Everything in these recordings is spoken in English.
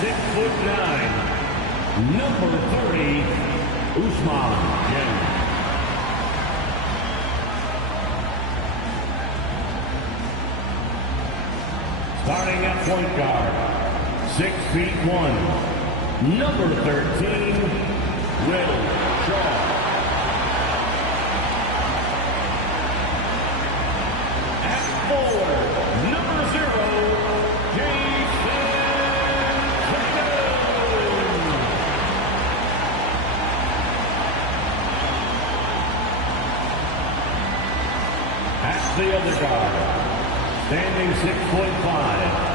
6'9", number 30, Ousmane Dieng. Starting at point guard, 6'1", number 13, Will Shaw. At forward, number 0, Jason Tatum. At the other guard, standing 6'5",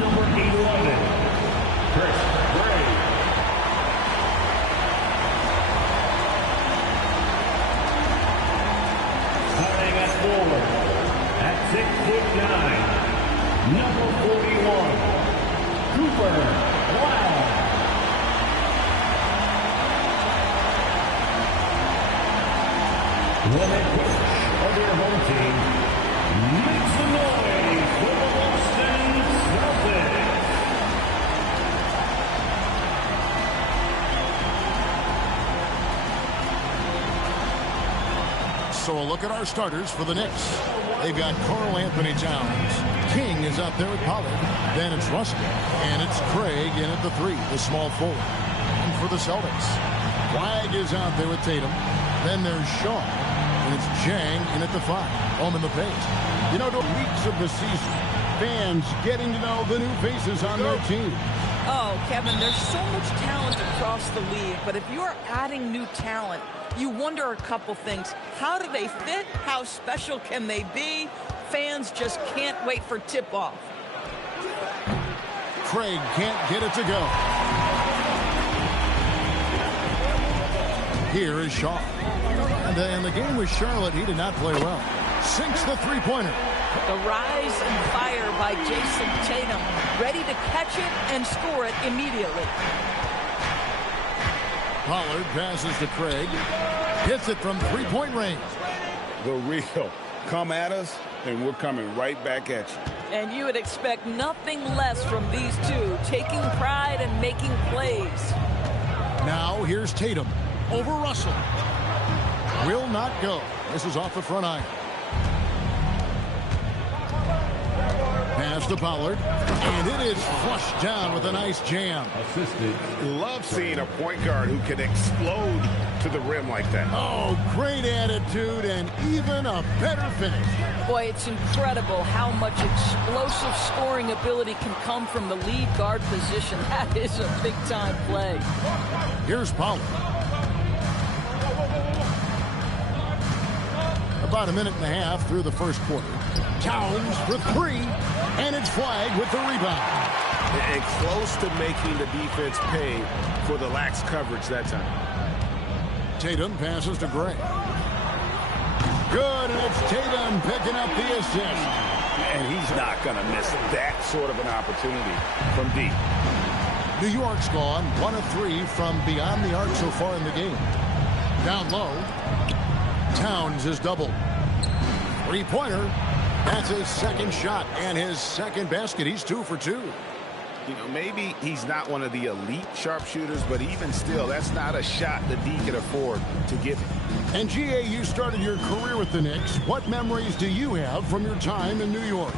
number 11, Chris Gray. Starting at forward, at 6'9", number 41, Cooper Flag. The head coach of their home team makes some noise for the Boston Celtics. So a look at our starters for the Knicks. They've got Karl Anthony Towns. King is out there with Pollard. Then it's Russell. And it's Craig in at the 3, the small forward. And for the Celtics, Flag is out there with Tatum. Then there's Shaw. And it's Jang in at the 5. Home in the paint. You know, the weeks of the season, fans getting to know the new faces on their team. Oh, Kevin, there's so much talent across the league, but if you're adding new talent, you wonder a couple things. How do they fit? How special can they be? Fans just can't wait for tip-off. Craig can't get it to go. Here is Shaw. And in the game with Charlotte, he did not play well. Sinks the three-pointer. The rise and fire by Jason Tatum, ready to catch it and score it immediately. Pollard passes to Craig. Hits it from three-point range. The real. Come at us, and we're coming right back at you. And you would expect nothing less from these two, taking pride and making plays. Now here's Tatum over Russell. Will not go. This is off the front iron. Pass to Pollard, and it is flushed down with a nice jam. Assisted. Love seeing a point guard who can explode to the rim like that. Oh, great attitude and even a better finish. Boy, it's incredible how much explosive scoring ability can come from the lead guard position. That is a big-time play. Here's Pollard. About a minute and a half through the first quarter. Towns for 3, and it's Flag with the rebound. And close to making the defense pay for the lax coverage that time. Tatum passes to Gray. Good, and it's Tatum picking up the assist. And he's not going to miss that sort of an opportunity from deep. New York's gone 1 of 3 from beyond the arc so far in the game. Down low, Towns is doubled. Three-pointer. That's his second shot and his second basket. He's 2 for 2. You know, maybe he's not one of the elite sharpshooters, but even still, that's not a shot that D can afford to give him. And GA, you started your career with the Knicks. What memories do you have from your time in New York?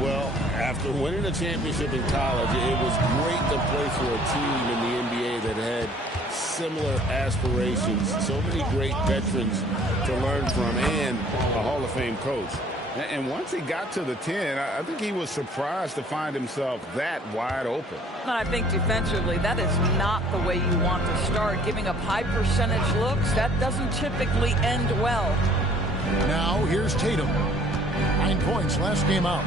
Well, after winning a championship in college, it was great to play for a team in the NBA that had similar aspirations. So many great veterans to learn from and a Hall of Fame coach. And once he got to the 10, I think he was surprised to find himself that wide open. And I think defensively, that is not the way you want to start. Giving up high percentage looks, that doesn't typically end well. Now here's Tatum. 9 points last game out.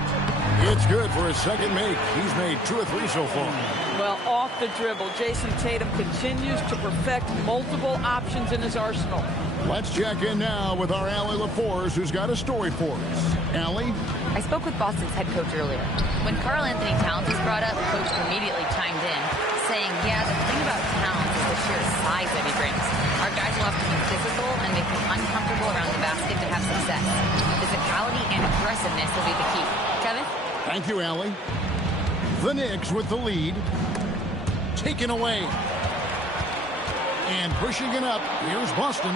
It's good for his second make. He's made 2 or 3 so far. Well, off the dribble, Jason Tatum continues to perfect multiple options in his arsenal. Let's check in now with our Allie LaForce, who's got a story for us. Allie? I spoke with Boston's head coach earlier. When Karl Anthony Towns was brought up, the coach immediately chimed in, saying, yeah, the thing about Towns is the sheer size that he brings. Our guys will have to be physical and make him uncomfortable around the basket to have success. Physicality and aggressiveness will be the key. Kevin? Thank you, Allie. The Knicks with the lead. taken away. And pushing it up, here's Boston.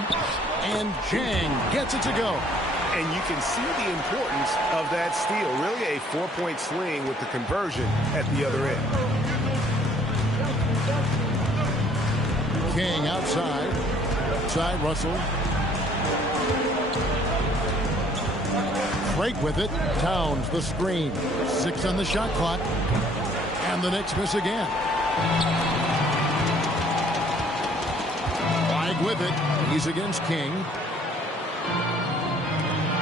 And Chang gets it to go. And you can see the importance of that steal. Really a 4-point swing with the conversion at the other end. King outside. Side Russell. Craig with it. Towns the screen. 6 on the shot clock. And the Knicks miss again. Craig with it. He's against King.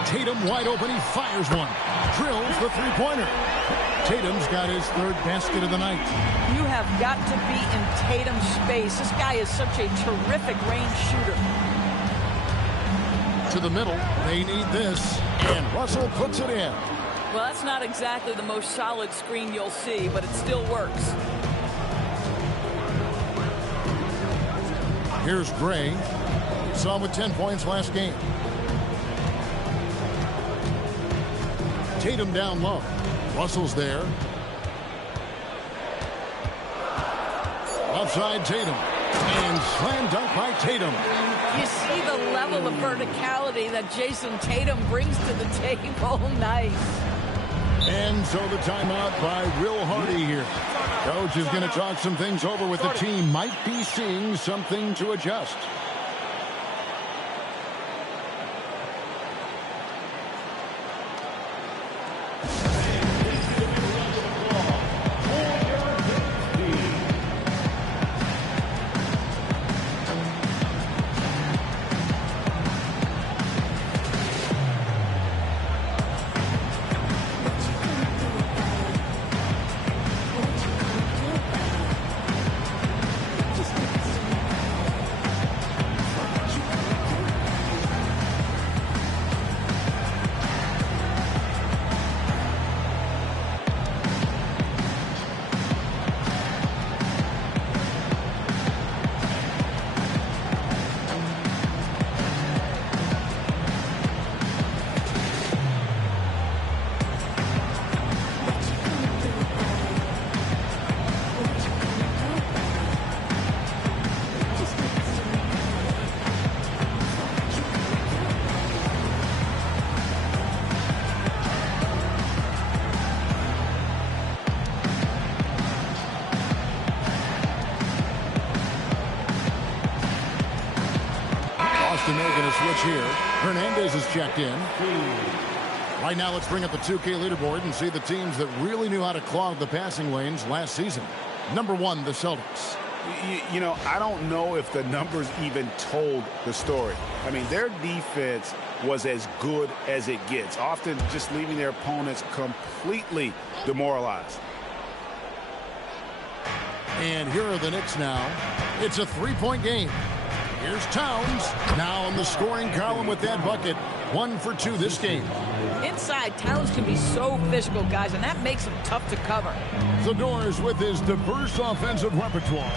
Tatum wide open. He fires one. Drills the three-pointer. Tatum's got his 3rd basket of the night. You have got to be in Tatum's space. This guy is such a terrific range shooter. To the middle. They need this. And Russell puts it in. Well, that's not exactly the most solid screen you'll see, but it still works. Here's Gray. Saw him with 10 points last game. Tatum down low. Russell's there. Offside Tatum. And slam dunk by Tatum. You see the level of verticality that Jason Tatum brings to the table. Nice. And so the timeout by Will Hardy here. Coach is going to talk some things over with the team. Might be seeing something to adjust. Making a switch here. Hernandez is checked in. Right now, let's bring up the 2K leaderboard and see the teams that really knew how to clog the passing lanes last season. Number 1, the Celtics. You know, I don't know if the numbers even told the story. I mean, their defense was as good as it gets, often just leaving their opponents completely demoralized. And here are the Knicks now. It's a 3-point game. Here's Towns, now in the scoring column with that bucket. 1 for 2 this game. Inside, Towns can be so physical, guys, and that makes him tough to cover. The Doors with his diverse offensive repertoire.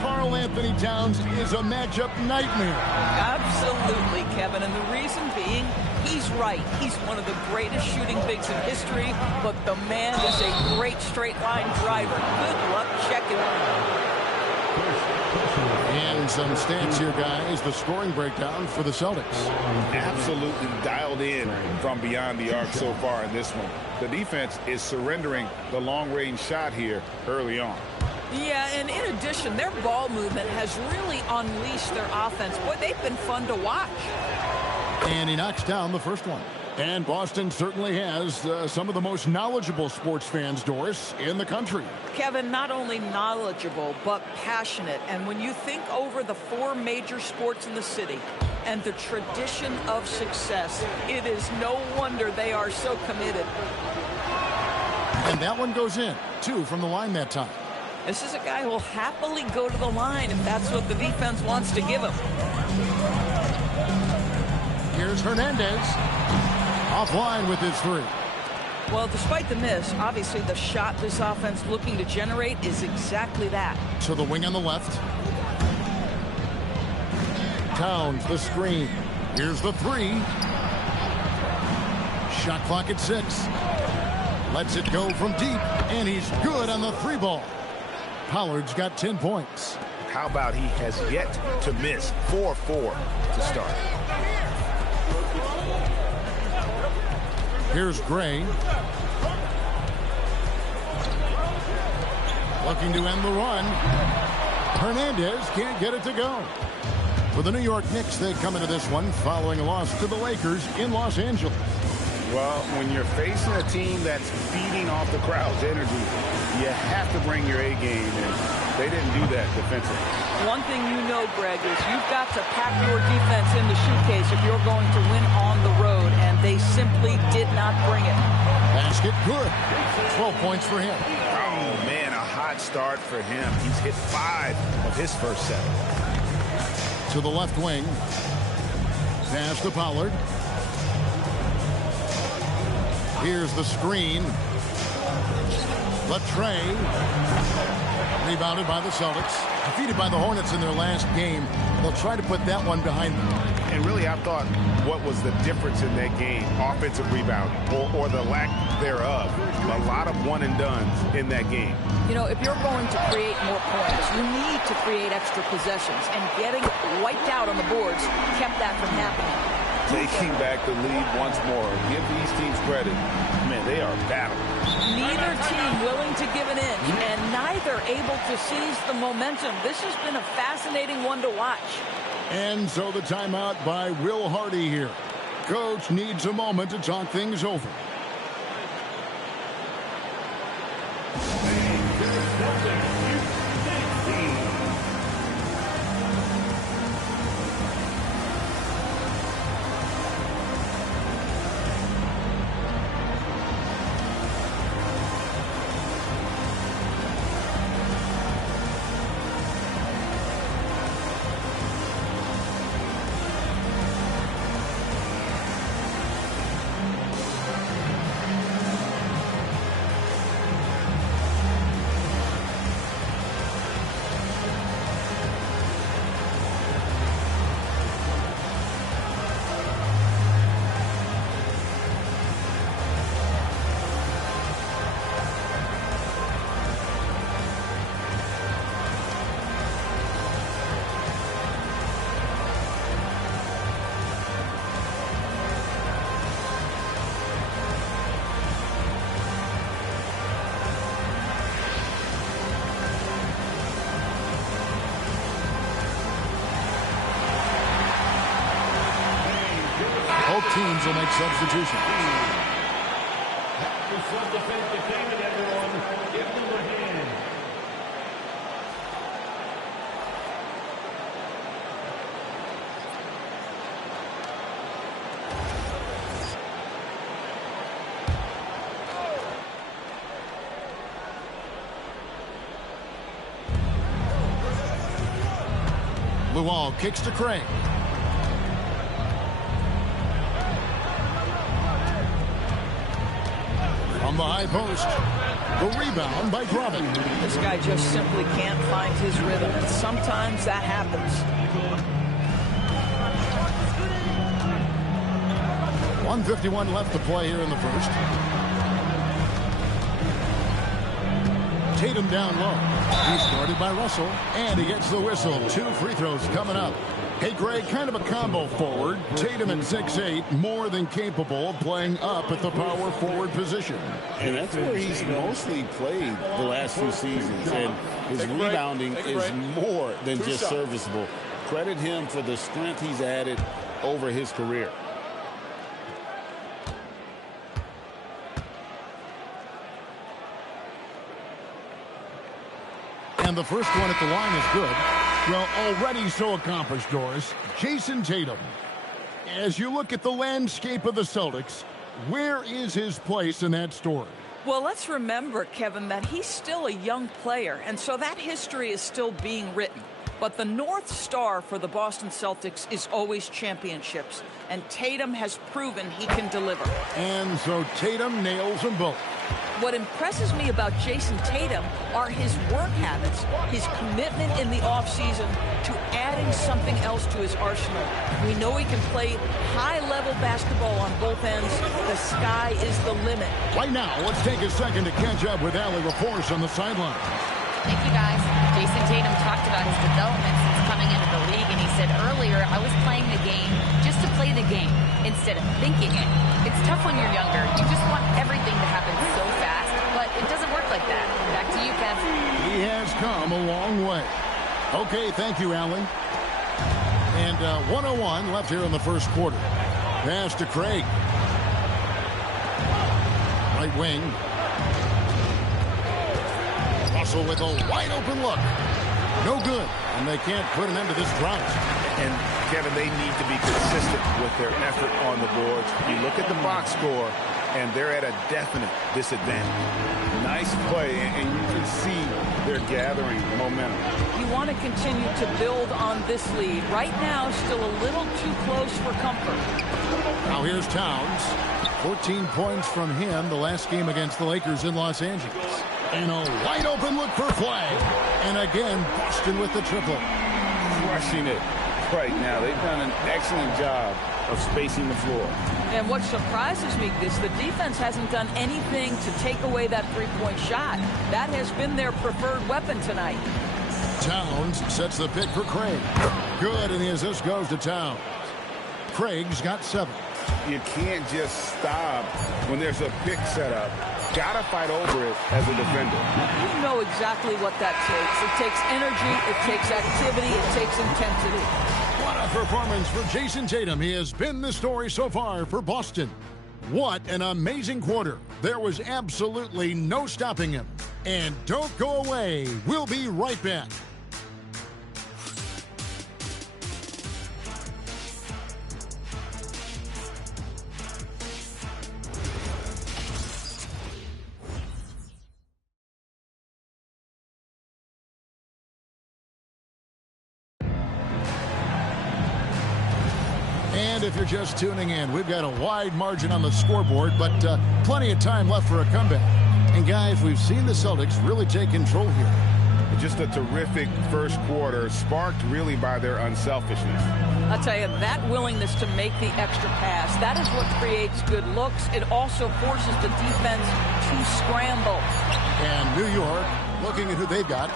Karl Anthony Towns is a matchup nightmare. Absolutely, Kevin, and the reason being, he's right. He's one of the greatest shooting bigs in history, but the man is a great straight-line driver. Good luck checking him. And some stats here, guys. The scoring breakdown for the Celtics. Absolutely dialed in from beyond the arc so far in this one. The defense is surrendering the long-range shot here early on. Yeah, and in addition, their ball movement has really unleashed their offense. Boy, they've been fun to watch. And he knocks down the first one. And Boston certainly has some of the most knowledgeable sports fans, Doris, in the country. Kevin, not only knowledgeable, but passionate. And when you think over the 4 major sports in the city and the tradition of success, it is no wonder they are so committed. And that one goes in. 2 from the line that time. This is a guy who will happily go to the line if that's what the defense wants to give him. Here's Hernandez. Offline with his 3. Well, despite the miss, obviously the shot this offense looking to generate is exactly that. To the wing on the left. Towns, the screen. Here's the 3. Shot clock at 6. Lets it go from deep, and he's good on the 3 ball. Pollard's got 10 points. How about he has yet to miss? 4-4 to start. Here's Gray. Looking to end the run. Hernandez can't get it to go. For the New York Knicks, they come into this one following a loss to the Lakers in Los Angeles. Well, when you're facing a team that's feeding off the crowd's energy, you have to bring your A game, and they didn't do that defensively. One thing you know, Greg, is you've got to pack your defense in the suitcase if you're going to win on the road, and they simply did not bring it. Basket good. 12 points for him. Oh, man, a hot start for him. He's hit 5 of his first 7. To the left wing. Pass to Pollard. Here's the screen. Latrey. Rebounded by the Celtics. Defeated by the Hornets in their last game. They'll try to put that one behind them. And really, I thought what was the difference in that game? Offensive rebounding or the lack thereof. A lot of one-and-dones in that game. You know, if you're going to create more points, you need to create extra possessions. And getting wiped out on the boards kept that from happening. Taking back the lead once more. Give these teams credit. Man, they are battling. Neither team willing to give an inch, and neither able to seize the momentum. This has been a fascinating one to watch. And so the timeout by Will Hardy here. Coach needs a moment to talk things over. Both teams will make substitutions. Luol kicks to Craig. On the high post. The rebound by Drummond. This guy just simply can't find his rhythm, and sometimes that happens. 1:51 left to play here in the first. Tatum down low. He's guarded by Russell, and he gets the whistle. 2 free throws coming up. Hey, Greg, kind of a combo forward. Tatum at 6'8", more than capable of playing up at the power forward position. And that's where he's mostly played the last few seasons. And his rebounding is more than just serviceable. Credit him for the strength he's added over his career. And the first one at the line is good. Well, already so accomplished, Doris. Jason Tatum. As you look at the landscape of the Celtics, where is his place in that story? Well, let's remember, Kevin, that he's still a young player, and so that history is still being written. But the North Star for the Boston Celtics is always championships, and Tatum has proven he can deliver. And so Tatum nails them both. What impresses me about Jason Tatum are his work habits, his commitment in the offseason to adding something else to his arsenal. We know he can play high-level basketball on both ends. The sky is the limit. Right now, let's take a second to catch up with Allie LaForce on the sideline. Thank you, guys. Jason Tatum talked about his development since coming into the league, and he said earlier, I was playing the game just to play the game instead of thinking it. It's tough when you're younger. You just want everything to happen so fast, but it doesn't work like that. Back to you, Kev. He has come a long way. Okay, thank you, Allen. And 1:01 left here in the first quarter. Pass to Craig. Right wing. Russell with a wide open look. No good. And they can't put an end to this drought. And, Kevin, they need to be consistent with their effort on the boards. You look at the box score, and they're at a definite disadvantage. Nice play, and you can see they're gathering momentum. You want to continue to build on this lead. Right now, still a little too close for comfort. Now here's Towns. 14 points from him the last game against the Lakers in Los Angeles. And a wide open look for Flagg. And again, Boston with the triple. Crushing it right now. They've done an excellent job of spacing the floor. And what surprises me is the defense hasn't done anything to take away that three-point shot. That has been their preferred weapon tonight. Towns sets the pick for Craig. Good, and the assist goes to Towns. Craig's got 7. You can't just stop when there's a pick set up. Gotta fight over it as a defender. You know exactly what that takes. It takes energy, it takes activity, it takes intensity. What a performance for Jason Tatum. He has been the story so far for Boston. What an amazing quarter. There was absolutely no stopping him. And don't go away. We'll be right back. And if you're just tuning in, we've got a wide margin on the scoreboard, but plenty of time left for a comeback. And guys, we've seen the Celtics really take control here. Just a terrific first quarter, sparked really by their unselfishness. I'll tell you, that willingness to make the extra pass, that is what creates good looks. It also forces the defense to scramble. And New York, looking at who they've got.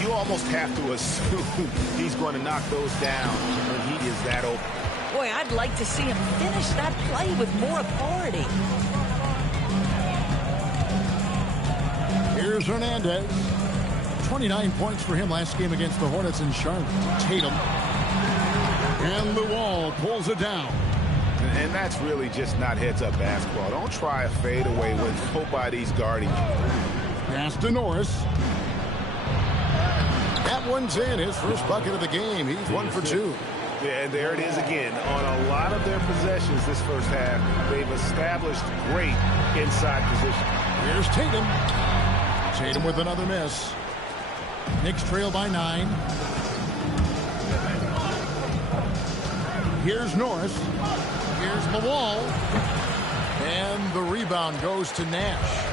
You almost have to assume he's going to knock those down when he is that open. Boy, I'd like to see him finish that play with more authority. Here's Hernandez. 29 points for him last game against the Hornets in Charlotte. Tatum. And the wall pulls it down. And that's really just not heads-up basketball. Don't try a fadeaway when nobody's guarding you. Pass to Norris. That one's in. His first bucket of the game. He's 1 for 2. Yeah, and there it is again. On a lot of their possessions this first half, they've established great inside position. Here's Tatum. Tatum with another miss. Knicks trail by 9. Here's Norris. Here's the wall. And the rebound goes to Nash.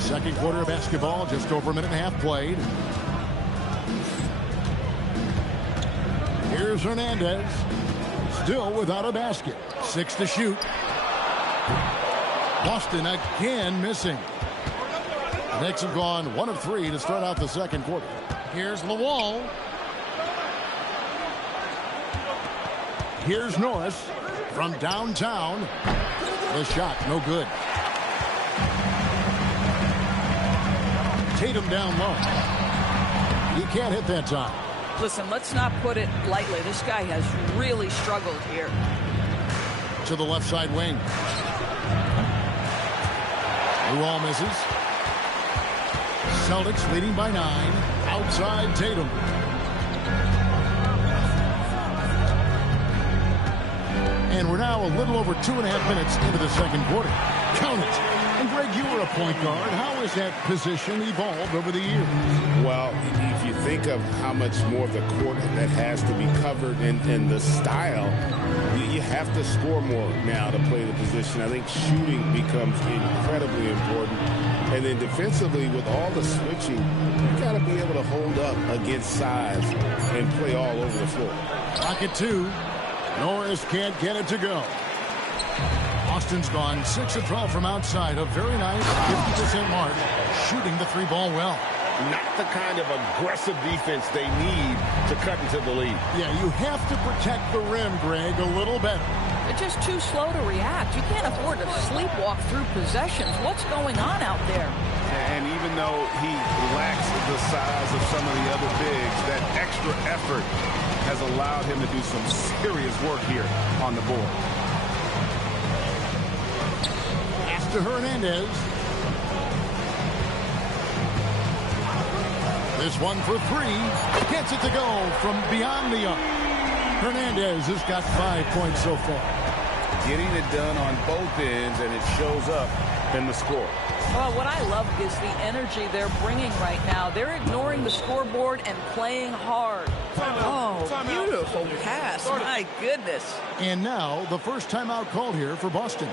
Second quarter of basketball, just over a minute and a half played. Here's Hernandez. Still without a basket. 6 to shoot. Boston again missing. The Knicks have gone 1 of 3 to start out the second quarter. Here's Lawal. Here's Norris from downtown. The shot, no good. Tatum down low. He can't hit that time. Listen, let's not put it lightly. This guy has really struggled here. To the left side wing. Lawal misses. Celtics leading by 9. Outside Tatum. And we're now a little over 2.5 minutes into the second quarter. Count it. And Greg, you were a point guard. How has that position evolved over the years? Well, if you think of how much more of the court that has to be covered and the style, you have to score more now to play the position. I think shooting becomes incredibly important. And then defensively, with all the switching, you got to be able to hold up against size and play all over the floor. Pocket 2. Norris can't get it to go. Boston's gone 6 of 12 from outside. A very nice 50% mark, shooting the 3-ball well. Not the kind of aggressive defense they need to cut into the lead. Yeah, you have to protect the rim, Greg, a little better. They're just too slow to react. You can't afford to sleepwalk through possessions. What's going on out there? And even though he lacks the size of some of the other bigs, that extra effort has allowed him to do some serious work here on the board. Pass to Hernandez. This one for 3. Gets it to go from beyond the arc. Hernandez has got 5 points so far. Getting it done on both ends, and it shows up in the score. Well, what I love is the energy they're bringing right now. They're ignoring the scoreboard and playing hard. Oh, beautiful pass. My goodness. And now the first timeout called here for Boston.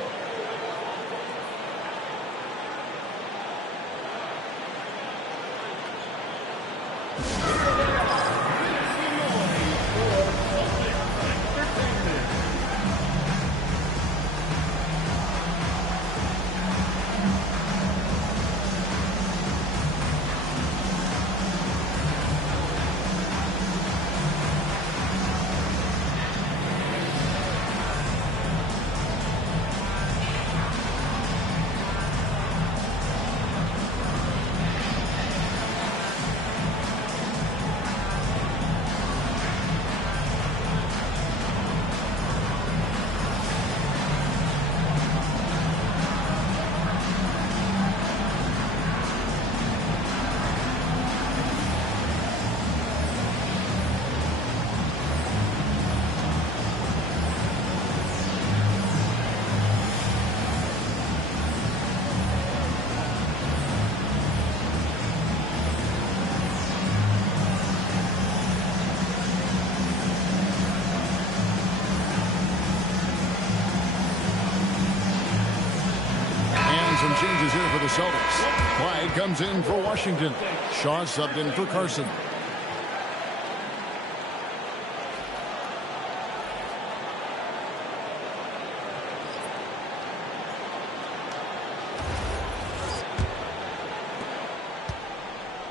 Some changes here for the Celtics. Clyde comes in for Washington. Shaw subbed in for Carson.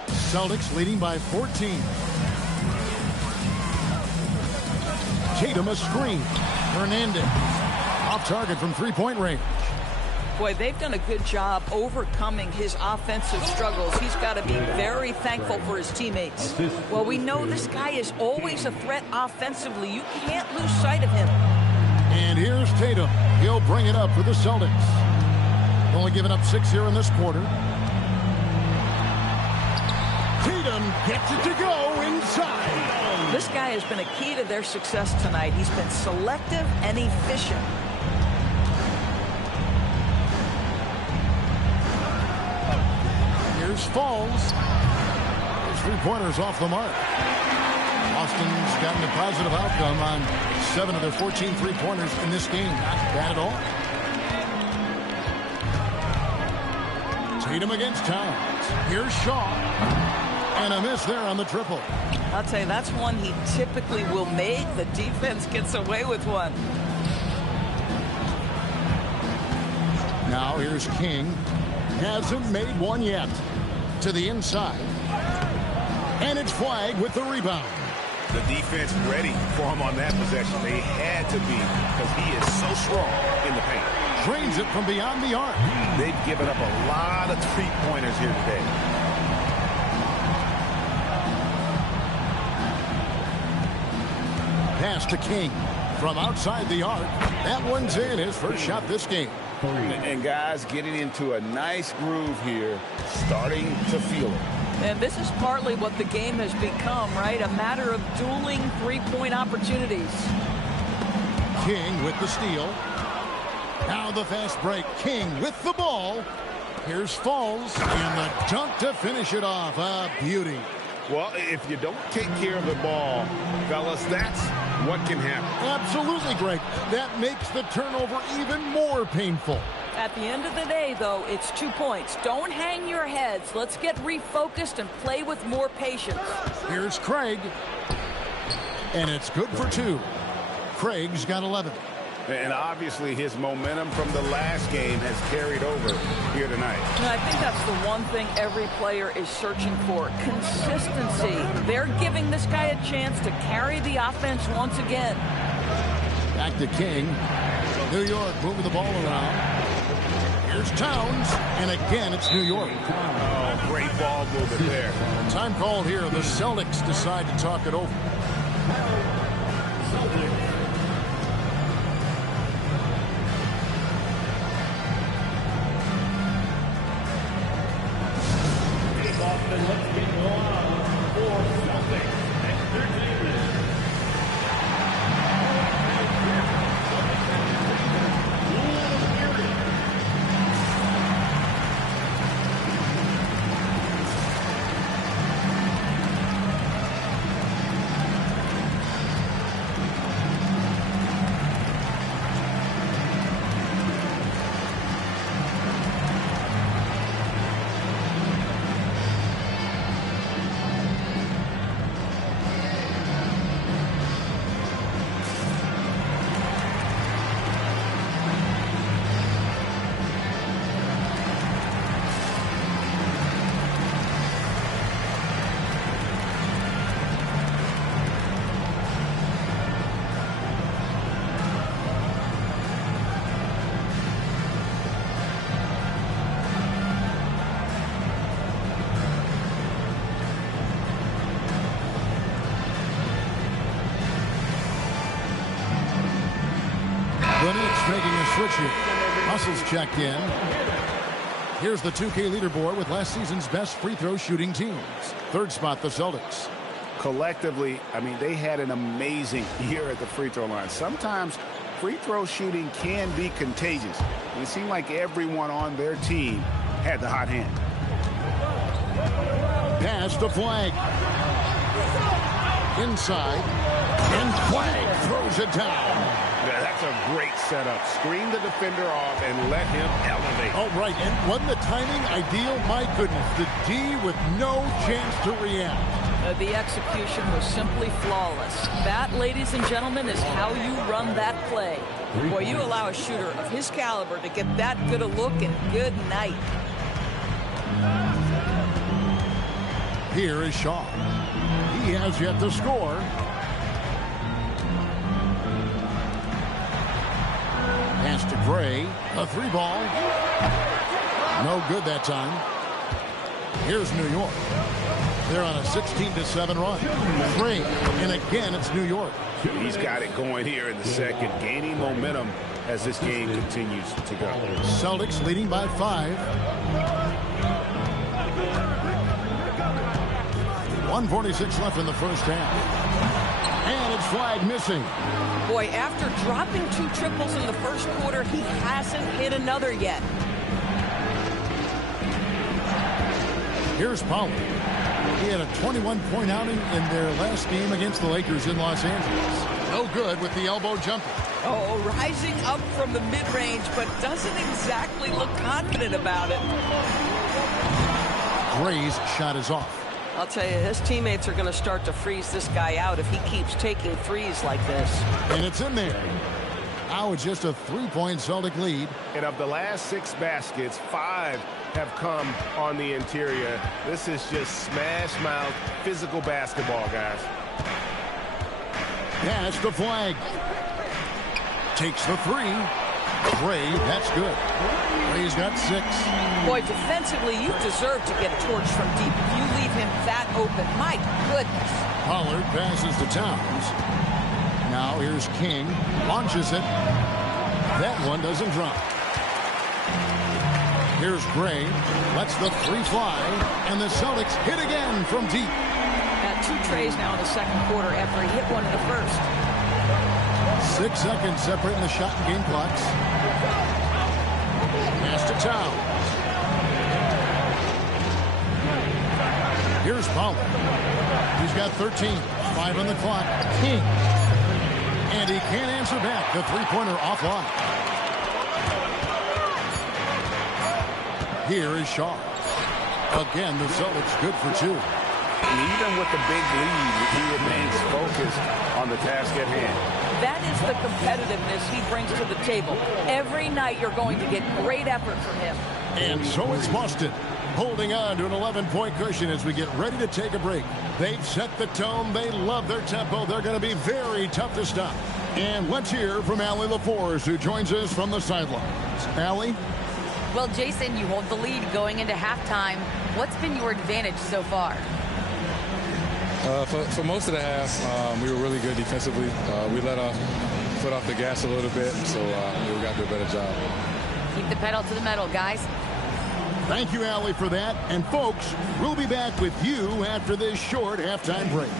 Celtics leading by 14. Tatum a screen. Hernandez off target from 3-point range. Boy, they've done a good job overcoming his offensive struggles. He's got to be very thankful for his teammates. Well, we know this guy is always a threat offensively. You can't lose sight of him. And here's Tatum. He'll bring it up for the Celtics. Only giving up 6 here in this quarter. Tatum gets it to go inside. This guy has been a key to their success tonight. He's been selective and efficient. Here's Falls. His 3-pointers off the mark. Boston's gotten a positive outcome on 7 of their 14 3-pointers in this game. Not bad at all. Tatum against Towns. Here's Shaw. And a miss there on the triple. I'll tell you, that's one he typically will make. The defense gets away with one. Now here's King. Hasn't made one yet. To the inside. And it's Flag with the rebound. The defense ready for him on that possession. They had to be, because he is so strong in the paint. Drains it from beyond the arc. They've given up a lot of 3-pointers here today. Pass to King from outside the arc. That one's in. His first shot this game. And guys getting into a nice groove here, starting to feel it. And this is partly what the game has become, right? A matter of dueling 3-point opportunities. King with the steal. Now the fast break. King with the ball. Here's Falls. And the dunk to finish it off. A beauty. Well, if you don't take care of the ball, fellas, that's what can happen. Absolutely, Greg. That makes the turnover even more painful. At the end of the day, though, it's 2 points. Don't hang your heads. Let's get refocused and play with more patience. Here's Craig. And it's good for 2. Craig's got 11. And obviously his momentum from the last game has carried over here tonight. And I think that's the one thing every player is searching for, consistency. They're giving this guy a chance to carry the offense once again. Back to King. New York moving the ball around. Here's Towns, and again it's New York. Oh, great ball movement there. Time called here. The Celtics decide to talk it over. Making a switch here. Hustle's checked in. Here's the 2K leaderboard with last season's best free throw shooting teams. Third spot, the Celtics. Collectively, I mean, they had an amazing year at the free throw line. Sometimes free throw shooting can be contagious. And it seemed like everyone on their team had the hot hand. Pass to Flag. Inside. And Flag throws it down. Yeah, that's a great setup. Screen the defender off and let him elevate. Oh, right. And wasn't the timing ideal? My goodness. The D with no chance to react. The execution was simply flawless. That, ladies and gentlemen, is how you run that play. Boy, you allow a shooter of his caliber to get that good a look, and good night. Here is Shaw. He has yet to score. Pass to Gray. A three ball. No good that time. Here's New York. They're on a 16-7 run. Gray. And again, it's New York. He's got it going here in the second, gaining momentum as this game continues to go. Celtics leading by 5. 1:46 left in the first half. And it's Flag missing. Boy, after dropping 2 triples in the first quarter, he hasn't hit another yet. Here's Pollard. He had a 21-point outing in their last game against the Lakers in Los Angeles. No good with the elbow jumper. Oh, rising up from the mid-range, but doesn't exactly look confident about it. Gray's shot is off. I'll tell you, his teammates are going to start to freeze this guy out if he keeps taking threes like this. And it's in there. Now it's just a 3-point Celtic lead. And of the last 6 baskets, 5 have come on the interior. This is just smash mouth physical basketball, guys. Pass to Flag. Takes the 3. Gray, that's good. Gray's got 6. Boy, defensively, you deserve to get torched from deep if you leave him that open. My goodness. Pollard passes to Towns. Now here's King. Launches it. That one doesn't drop. Here's Gray. Lets the 3 fly. And the Celtics hit again from deep. Got 2 trays now in the second quarter after he hit one in the first. 6 seconds separating the shot and game clocks. Pass to Towns. Here's Pollard. He's got 13. 5 on the clock. King. And he can't answer back. The three-pointer offline. Here is Shaw. Again, the Celtics good for 2. And even with the big lead, he remains focused on the task at hand. That is the competitiveness he brings to the table. Every night you're going to get great effort from him. And so it's Boston, holding on to an 11-point cushion as we get ready to take a break. They've set the tone. They love their tempo. They're going to be very tough to stop. And let's hear from Allie LaForce, who joins us from the sidelines. Allie? Well, Jason, you hold the lead going into halftime. What's been your advantage so far? For most of the half, we were really good defensively. We let our foot off the gas a little bit, so we got to do a better job. Keep the pedal to the metal, guys. Thank you, Allie, for that. And, folks, we'll be back with you after this short halftime break.